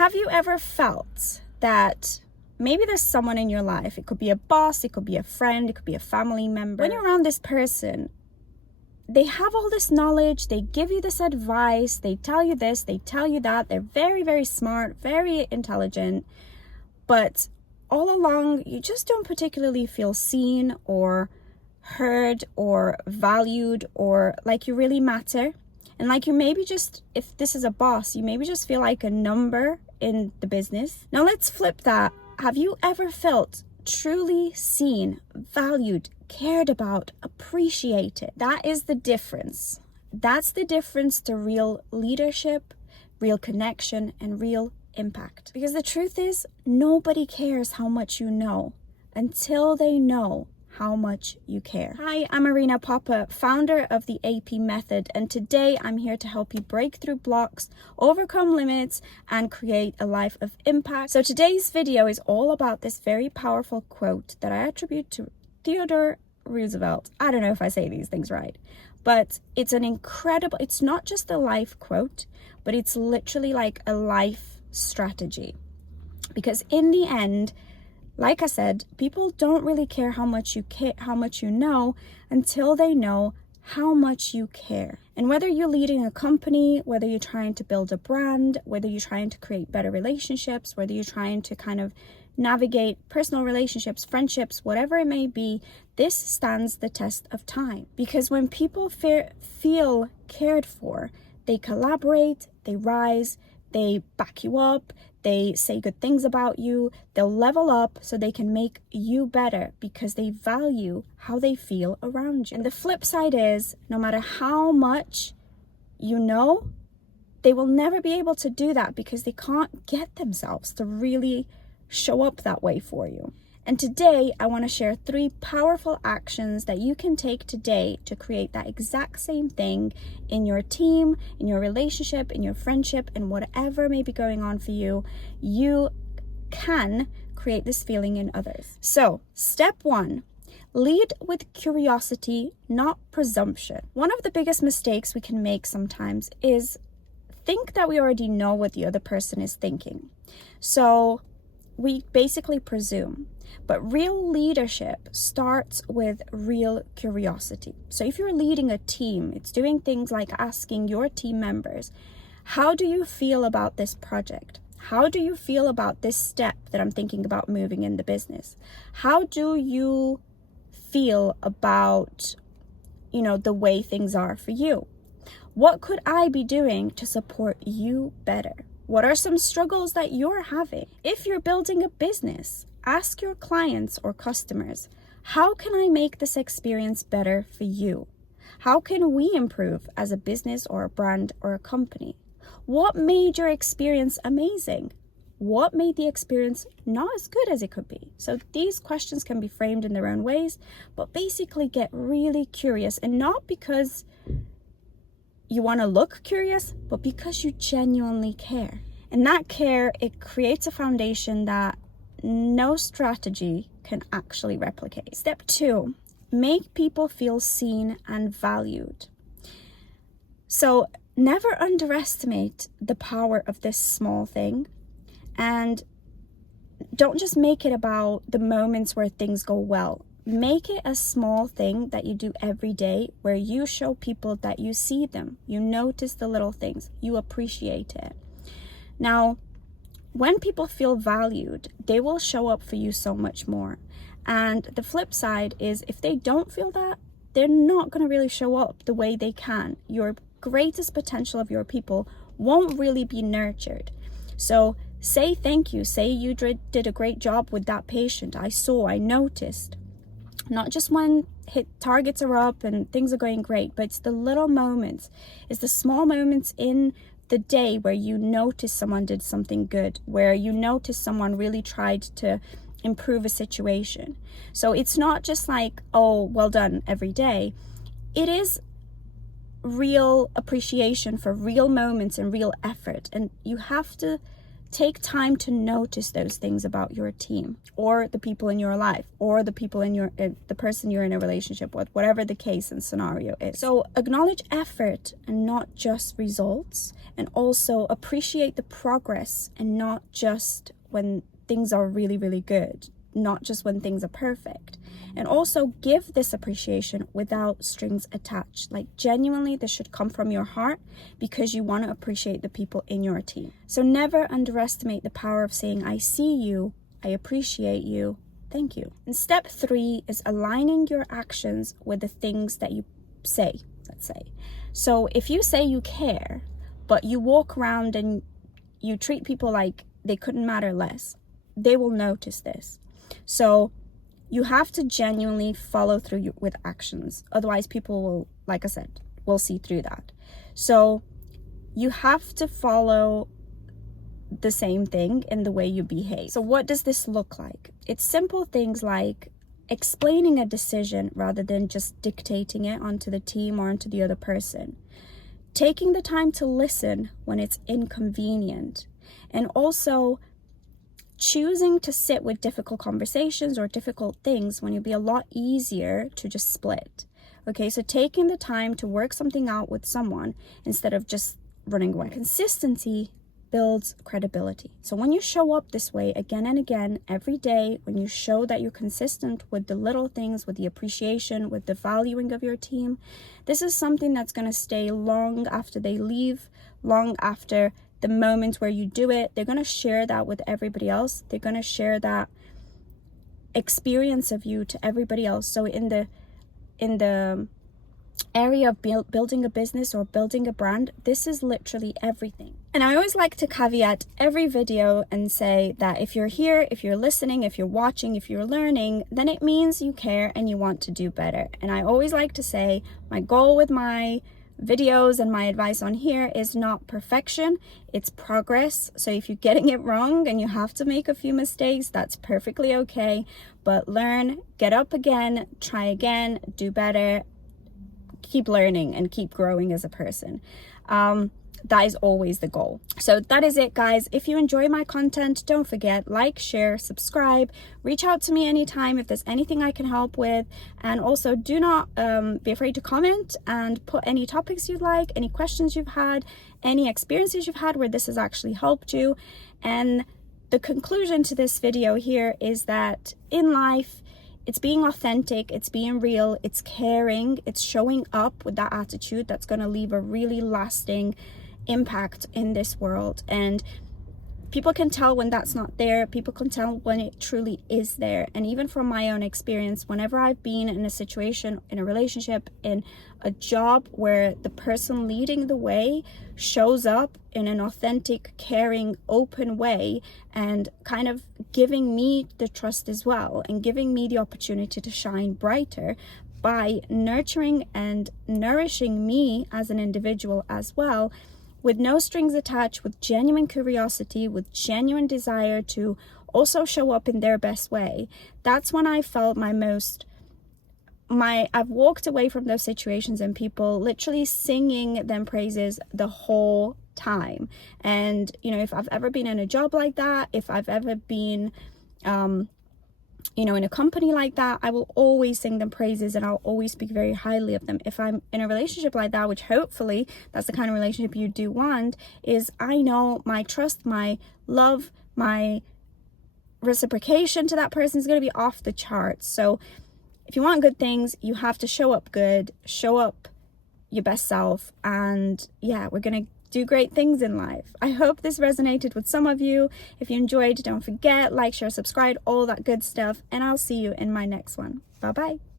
Have you ever felt that maybe there's someone in your life, it could be a boss, it could be a friend, it could be a family member. When you're around this person, they have all this knowledge, they give you this advice, they tell you this, they tell you that, they're very, very smart, very intelligent, but all along, you just don't particularly feel seen or heard or valued or like you really matter. And like you maybe just, if this is a boss, you maybe just feel like a number in the business. Now let's flip that. Have you ever felt truly seen, valued, cared about, appreciated? That is the difference. That's the difference to real leadership, real connection, and real impact. Because the truth is, nobody cares how much you know until they know how much you care. Hi, I'm Marina Poppa, founder of the AP Method, and today I'm here to help you break through blocks, overcome limits, and create a life of impact. So today's video is all about this very powerful quote that I attribute to Theodore Roosevelt. I don't know if I say these things right, but it's an incredible, it's not just a life quote, but it's literally like a life strategy. Because in the end, like I said, people don't really care how much you care, how much you know, until they know how much you care. And whether you're leading a company, whether you're trying to build a brand, whether you're trying to create better relationships, whether you're trying to kind of navigate personal relationships, friendships, whatever it may be, this stands the test of time. Because when people feel cared for, they collaborate, they rise, they back you up, they say good things about you, they'll level up so they can make you better because they value how they feel around you. And the flip side is, no matter how much you know, they will never be able to do that because they can't get themselves to really show up that way for you. And today, I want to share 3 powerful actions that you can take today to create that exact same thing in your team, in your relationship, in your friendship, and whatever may be going on for you. You can create this feeling in others. So, step 1, lead with curiosity, not presumption. One of the biggest mistakes we can make sometimes is think that we already know what the other person is thinking. So, we basically presume. But real leadership starts with real curiosity. So if you're leading a team, it's doing things like asking your team members, how do you feel about this project? How do you feel about this step that I'm thinking about moving in the business? How do you feel about, the way things are for you? What could I be doing to support you better? What are some struggles that you're having? If you're building a business, ask your clients or customers, how can I make this experience better for you? How can we improve as a business or a brand or a company? What made your experience amazing? What made the experience not as good as it could be? So these questions can be framed in their own ways, but basically get really curious, and not because you want to look curious, but because you genuinely care. And that care, it creates a foundation that no strategy can actually replicate. Step 2, make people feel seen and valued. So never underestimate the power of this small thing, and don't just make it about the moments where things go well. Make it a small thing that you do every day where you show people that you see them, you notice the little things, you appreciate it. Now, when people feel valued, they will show up for you so much more. And the flip side is, if they don't feel that, they're not going to really show up the way they can. Your greatest potential of your people won't really be nurtured. So say thank you. Say you did a great job with that patient. I noticed. Not just when targets are up and things are going great, but it's the little moments. It's the small moments in the day where you notice someone did something good, where you notice someone really tried to improve a situation. So it's not just like, oh, well done every day. It is real appreciation for real moments and real effort. And you have to Take time to notice those things about your team or the people in your life or the people in your the person you're in a relationship with, whatever the case and scenario is. So acknowledge effort and not just results, and also appreciate the progress and not just when things are really, really good, not just when things are perfect. And also give this appreciation without strings attached. Like genuinely, this should come from your heart because you want to appreciate the people in your team. So never underestimate the power of saying, I see you, I appreciate you, thank you. And step 3 is aligning your actions with the things that you say, let's say. So if you say you care, but you walk around and you treat people like they couldn't matter less, they will notice this. So you have to genuinely follow through with actions. Otherwise, people will, like I said, will see through that. So you have to follow the same thing in the way you behave. So what does this look like? It's simple things like explaining a decision rather than just dictating it onto the team or onto the other person. Taking the time to listen when it's inconvenient. And also choosing to sit with difficult conversations or difficult things when it'll be a lot easier to just split. Okay, so taking the time to work something out with someone instead of just running away. Consistency builds credibility. So when you show up this way again and again every day, when you show that you're consistent with the little things, with the appreciation, with the valuing of your team, this is something that's going to stay long after they leave, long after the moment where you do it. They're going to share that with everybody else. They're going to share that experience of you to everybody else. So in the area of building a business or building a brand, this is literally everything. And I always like to caveat every video and say that if you're here, if you're listening, if you're watching, if you're learning, then it means you care and you want to do better. And I always like to say my goal with my videos and my advice on here is not perfection, it's progress. So if you're getting it wrong and you have to make a few mistakes, that's perfectly okay. But learn, get up again, try again, do better, keep learning and keep growing as a person. That is always the goal. So that is it, guys. If you enjoy my content, don't forget, like, share, subscribe, reach out to me anytime if there's anything I can help with. And also do not be afraid to comment and put any topics you'd like, any questions you've had, any experiences you've had where this has actually helped you. And the conclusion to this video here is that in life, it's being authentic, it's being real, it's caring, it's showing up with that attitude that's going to leave a really lasting impact in this world. And people can tell when that's not there. People can tell when it truly is there. And even from my own experience, whenever I've been in a situation, in a relationship, in a job where the person leading the way shows up in an authentic, caring, open way and kind of giving me the trust as well and giving me the opportunity to shine brighter by nurturing and nourishing me as an individual as well, with no strings attached, with genuine curiosity, with genuine desire to also show up in their best way. That's when I felt I've walked away from those situations and people literally singing them praises the whole time. And, you know, if I've ever been in a job like that, if I've ever been, in a company like that, I will always sing them praises and I'll always speak very highly of them. If I'm in a relationship like that, which hopefully that's the kind of relationship you do want, is I know my trust, my love, my reciprocation to that person is going to be off the charts. So if you want good things, you have to show up good, show up your best self, and yeah, we're going to do great things in life. I hope this resonated with some of you. If you enjoyed, don't forget, like, share, subscribe, all that good stuff, and I'll see you in my next one. Bye-bye.